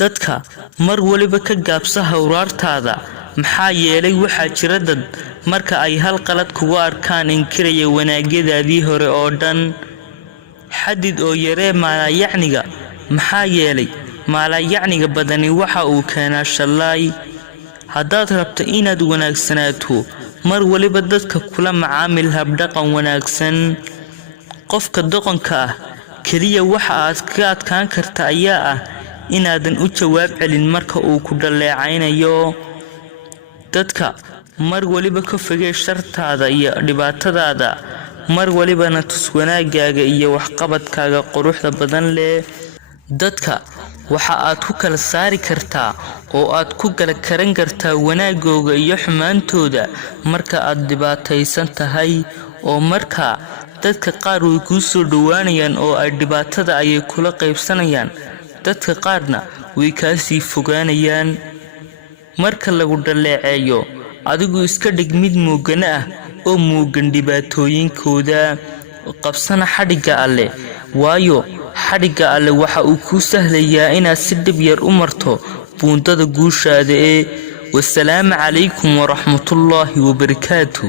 dadka mar waliba ka gaabsa hawraartaada maxaa yeelay waxaa jira dad marka ay hal qalad kugu arkaan inkiraya wanaagyadaadii hore oo dhan xadid oo yaree maalayacniga maxaa yeelay maalayacniga badani waxa uu keenaa shalay haddaad rabto inaad wanaagsanaato mar waliba dadka kula macaamil habdhaqan wanaagsan qofka doqonka ah kaliya waxa aad ka adkaan karta ayaa ah inaadan u jawaab celin marka uu ku dhaleecaynayo dadka mar waliba ka fogee shartaada iyo dhibaatadaada mar walibana tus wanaagaaga iyo waxqabadkaaga quruxda badan leh dadka waxa aad ku kala saari kartaa oo aad ku kala karan kartaa wanaagooga iyo xumaantooda marka aad dhibaataysan tahay oo marka dadka qaar way kuu soo dhawaanayaan oo ay dhibaatada ayay kula qaybsanayaan dadka qaarna way kaa sii fogaanayaan marka lagu dhaleeceeyo adigu iska dhig mid moogana ah oo moogan dhibaatooyinkooda qabsana xadhigga alle waayo xadhigga alle waxa uu kuu sahlayaa inaad si dhib yar u marto buundada guushaada wassalaamu calaykum waraxmatullaahi wabarakaatuh